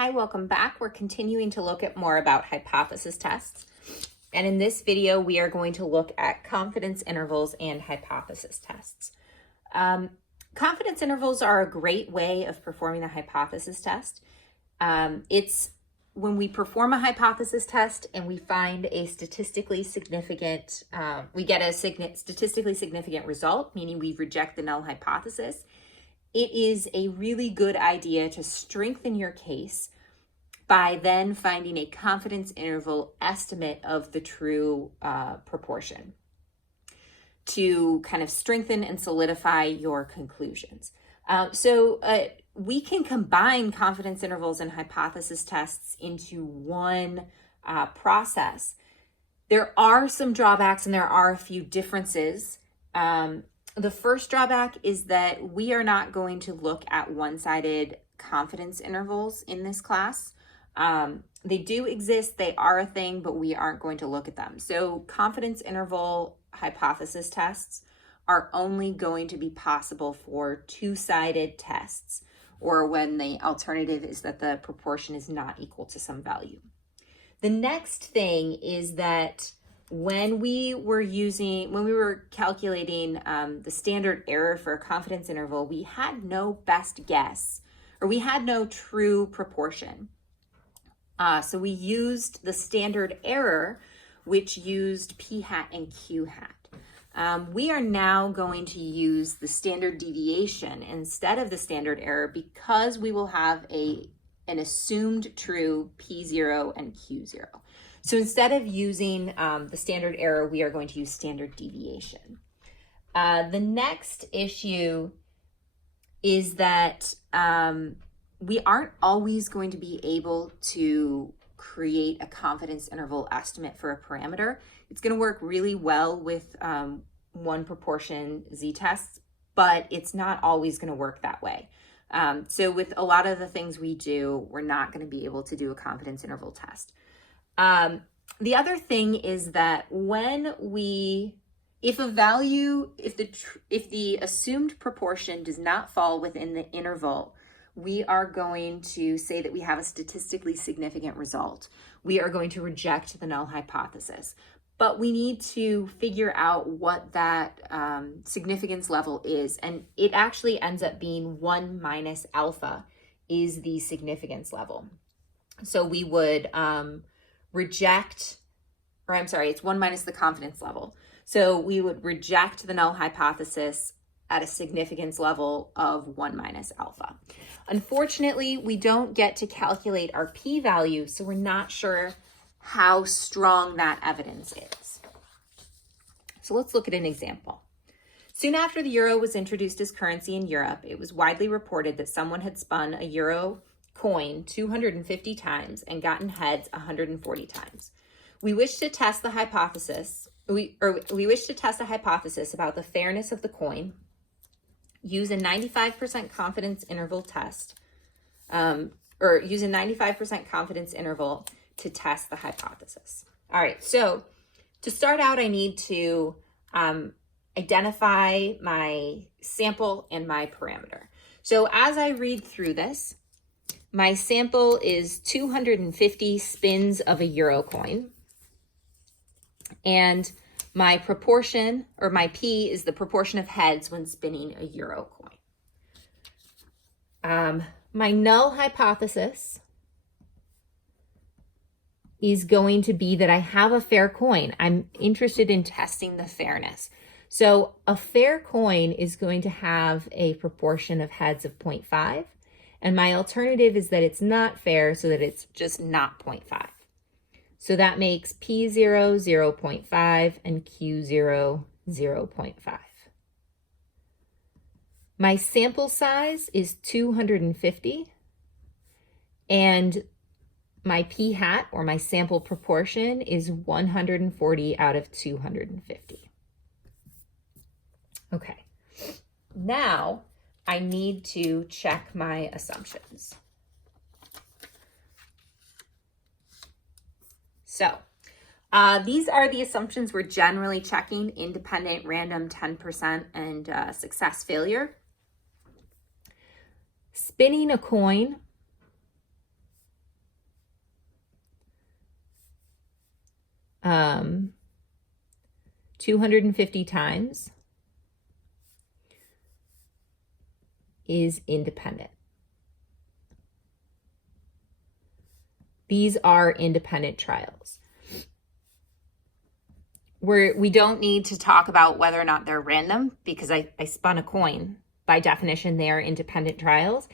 Hi, welcome back. We're continuing to look at more about hypothesis tests. And in this video, we are going to look at confidence intervals and hypothesis tests. Confidence intervals are a great way of performing the hypothesis test. It's when we perform a hypothesis test and we find a statistically significant, we get a statistically significant result, meaning we reject the null hypothesis. It is a really good idea to strengthen your case by then finding a confidence interval estimate of the true proportion to kind of strengthen and solidify your conclusions. We can combine confidence intervals and hypothesis tests into one process. There are some drawbacks and there are a few differences. The first drawback is that we are not going to look at one-sided confidence intervals in this class. They do exist, they are a thing, but we aren't going to look at them. So confidence interval hypothesis tests are only going to be possible for two-sided tests, or when the alternative is that the proportion is not equal to some value. The next thing is that when we were calculating the standard error for a confidence interval, we had no best guess, or we had no true proportion. So we used the standard error, which used p hat and q hat. We are now going to use the standard deviation instead of the standard error because we will have an assumed true p0 and q0. So instead of using the standard error, we are going to use standard deviation. The next issue is that we aren't always going to be able to create a confidence interval estimate for a parameter. It's going to work really well with one proportion z-tests, but it's not always going to work that way. So with a lot of the things we do, we're not going to be able to do a confidence interval test. The other thing is that if the assumed proportion does not fall within the interval, we are going to say that we have a statistically significant result. We are going to reject the null hypothesis, but we need to figure out what that significance level is. And it actually ends up being 1 minus alpha is the significance level. So we would it's 1 minus the confidence level. So we would reject the null hypothesis at a significance level of 1 minus alpha. Unfortunately, we don't get to calculate our p-value, so we're not sure how strong that evidence is. So let's look at an example. Soon after the euro was introduced as currency in Europe, it was widely reported that someone had spun a euro coin 250 times and gotten heads 140 times. We wish to test the hypothesis, we wish to test a hypothesis about the fairness of the coin. Use a 95% confidence interval test, use a 95% confidence interval to test the hypothesis. All right, so to start out, I need to identify my sample and my parameter. So as I read through this, my sample is 250 spins of a euro coin. And my proportion, or my P, is the proportion of heads when spinning a euro coin. My null hypothesis is going to be that I have a fair coin. I'm interested in testing the fairness. So a fair coin is going to have a proportion of heads of 0.5. And my alternative is that it's not fair, so that it's just not 0.5. So that makes P0, 0.5, and Q0, 0.5. My sample size is 250, and my P hat, or my sample proportion, is 140 out of 250. Okay, now I need to check my assumptions. So these are the assumptions we're generally checking: independent, random, 10%, and success failure. Spinning a coin 250 times is independent. These are independent trials. We don't need to talk about whether or not they're random because I spun a coin. By definition, they are independent trials.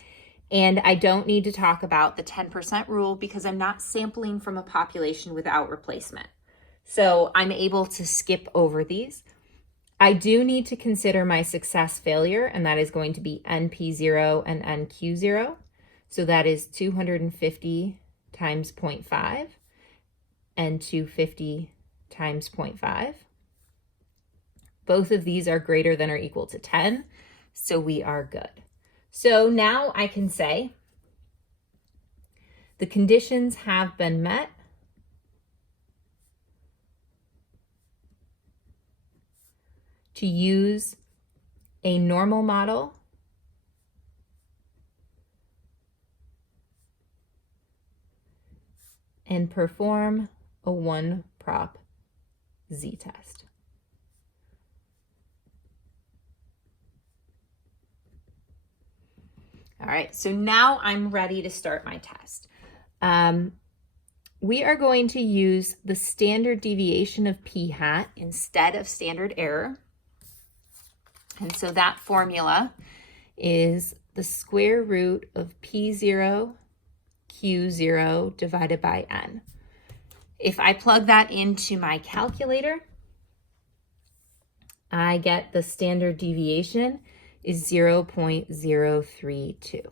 And I don't need to talk about the 10% rule because I'm not sampling from a population without replacement. So I'm able to skip over these. I do need to consider my success failure, and that is going to be NP0 and NQ0. So that is 250 times 0.5 and 250 times 0.5. Both of these are greater than or equal to 10, so we are good. So now I can say the conditions have been met. To use a normal model and perform a one-prop z-test. All right, so now I'm ready to start my test. We are going to use the standard deviation of p hat instead of standard error. And so that formula is the square root of P0, Q0 divided by N. If I plug that into my calculator, I get the standard deviation is 0.032.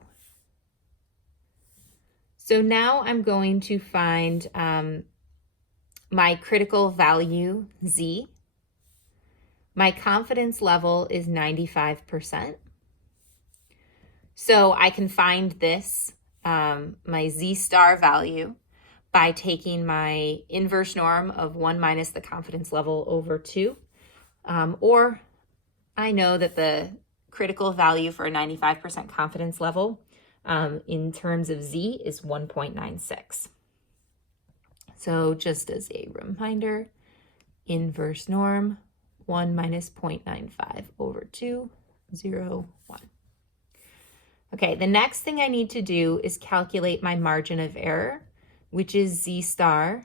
So now I'm going to find my critical value, Z. My confidence level is 95%. So I can find this, my Z star value, by taking my inverse norm of 1 minus the confidence level over 2. Or I know that the critical value for a 95% confidence level in terms of Z is 1.96. So just as a reminder, inverse norm, 1 minus 0.95 over 2, 0, 1. Okay, the next thing I need to do is calculate my margin of error, which is Z star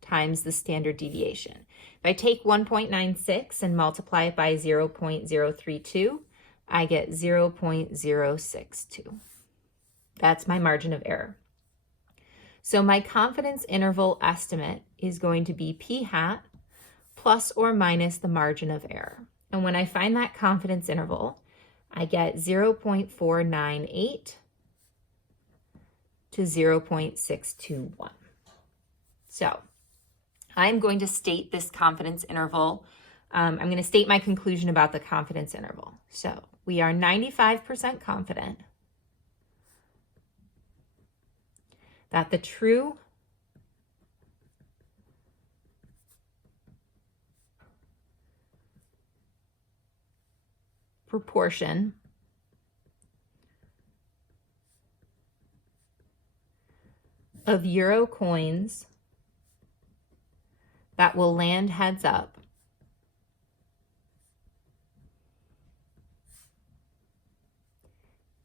times the standard deviation. If I take 1.96 and multiply it by 0.032, I get 0.062. That's my margin of error. So my confidence interval estimate is going to be p hat plus or minus the margin of error. And when I find that confidence interval, I get 0.498 to 0.621. So I'm going to state this confidence interval. I'm going to state my conclusion about the confidence interval. So we are 95% confident that the true proportion of euro coins that will land heads up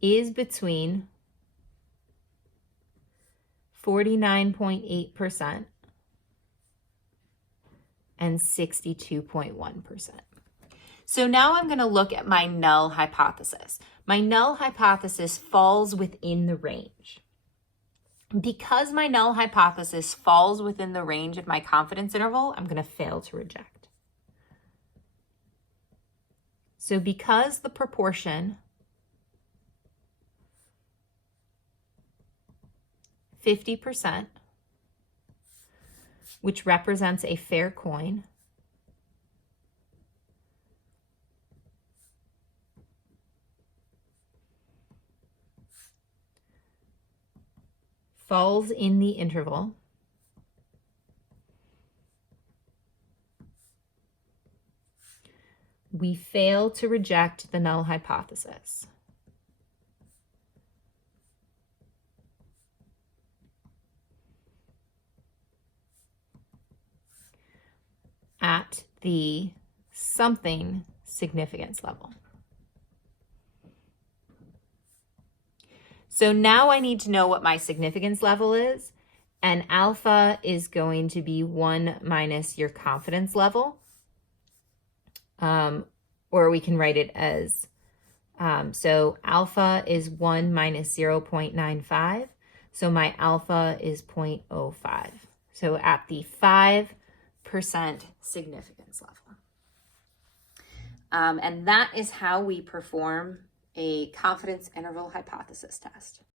is between 49.8% and 62.1%. So now I'm going to look at my null hypothesis. My null hypothesis falls within the range. Because my null hypothesis falls within the range of my confidence interval, I'm going to fail to reject. So because the proportion 50%, which represents a fair coin, falls in the interval, we fail to reject the null hypothesis. the something significance level. So now I need to know what my significance level is, and alpha is going to be 1 minus your confidence level, or we can write it as, so alpha is 1 minus 0.95, so my alpha is 0.05. So at the 5% significance level. And that is how we perform a confidence interval hypothesis test.